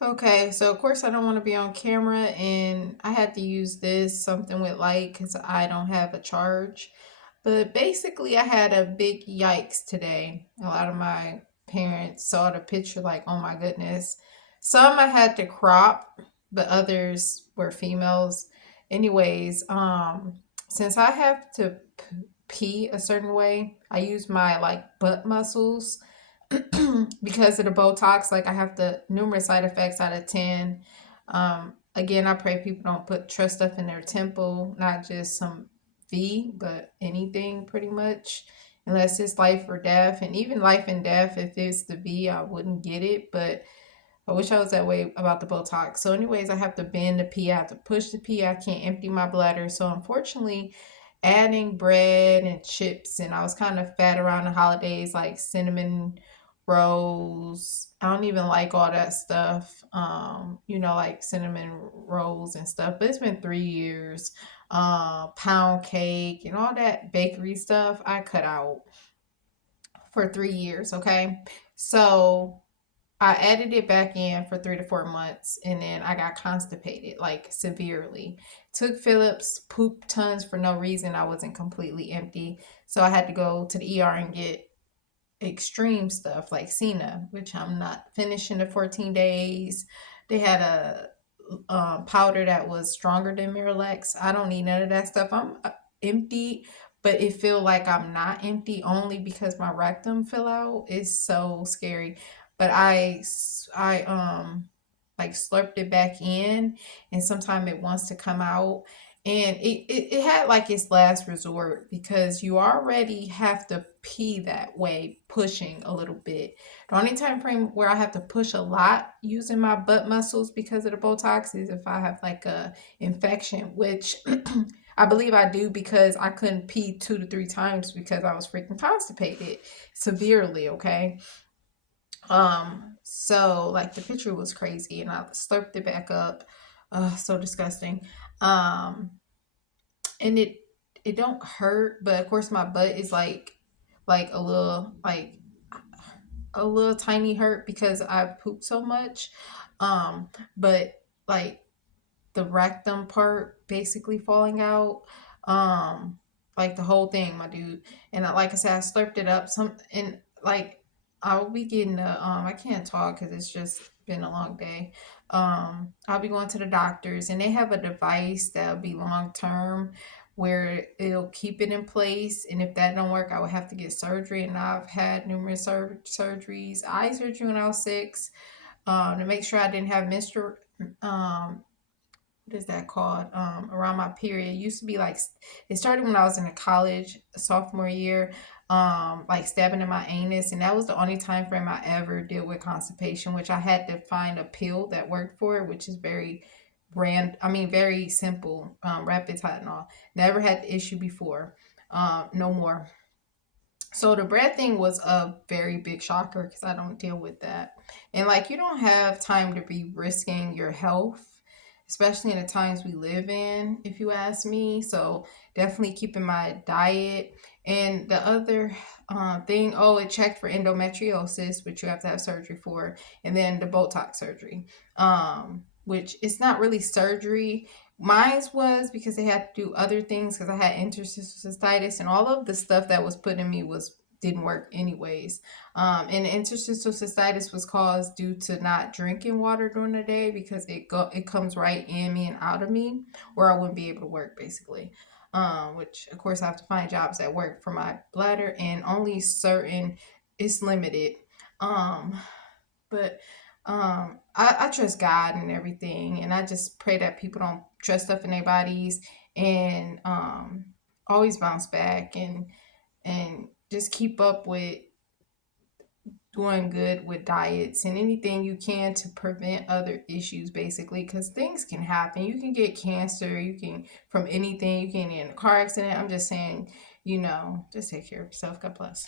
Okay, so of course I don't want to be on camera, and I had to use this something with light because I don't have a charge. But basically, I had a big yikes today. A lot of my parents saw the picture, like, oh my goodness. Some I had to crop, but others were females. Anyways, since I have to pee a certain way, I use my like butt muscles because of the Botox. Like I have the numerous side effects out of 10. Again, I pray people don't put trust stuff in their temple, not just some V, but anything pretty much, unless it's life or death. And even life and death, if it's the V, I wouldn't get it. But I wish I was that way about the Botox. So, anyways, I have to bend the pee. I have to push the pee. I can't empty my bladder. So, unfortunately, adding bread and chips, and I was kind of fat around the holidays, like cinnamon rolls. I don't even like all that stuff. Like cinnamon rolls and stuff. But it's been 3 years. Pound cake and all that bakery stuff I cut out for 3 years. Okay, so I added it back in for 3 to 4 months, and then I got constipated, like severely. Took Phillips, pooped tons for no reason. I wasn't completely empty. So I had to go to the ER and get extreme stuff like Cena, which I'm not finishing the 14 days. They had a powder that was stronger than Miralax. I don't need none of that stuff. I'm empty, but it feel like I'm not empty only because my rectum fell out. It's so scary. But I like slurped it back in, and sometimes it wants to come out. And it had like its last resort because you already have to pee that way, pushing a little bit. The only time frame where I have to push a lot using my butt muscles because of the Botox is if I have like a infection, which I believe I do because I couldn't pee 2 to 3 times because I was freaking constipated severely. Okay. So like the picture was crazy, and I slurped it back up. So disgusting. Um, and it don't hurt, but of course my butt is like a little tiny hurt because I poop so much. But like the rectum part basically falling out. Like the whole thing, my dude. And like I said, I slurped it up. And like I'll be getting I can't talk because it's just been a long day. I'll be going to the doctors, and they have a device that'll be long term where it'll keep it in place. And if that don't work, I would have to get surgery. And I've had numerous surgeries, eye surgery when I was 6, to make sure I didn't have menstrual what is that called? Around my period. It used to be like it started when I was in a college, sophomore year, like stabbing in my anus, and that was the only time frame I ever dealt with constipation, which I had to find a pill that worked for it, which is very simple. Rapid Tylenol. Never had the issue before. No more. So the bread thing was a very big shocker because I don't deal with that. And like you don't have time to be risking your health, especially in the times we live in, if you ask me. So definitely keeping my diet. And the other thing, oh, it checked for endometriosis, which you have to have surgery for, and then the Botox surgery, which it's not really surgery. Mine's was because they had to do other things because I had interstitial cystitis, and all of the stuff that was put in me was didn't work anyways. And the interstitial cystitis was caused due to not drinking water during the day because it comes right in me and out of me, where I wouldn't be able to work basically. Which of course I have to find jobs that work for my bladder, and only certain it's limited. Um, but I trust God and everything, and I just pray that people don't trust stuff in their bodies, and always bounce back, and just keep up with doing good with diets and anything you can to prevent other issues basically, because things can happen. You can get cancer, you can from anything, you can get in a car accident. I'm just saying, just take care of yourself. God bless.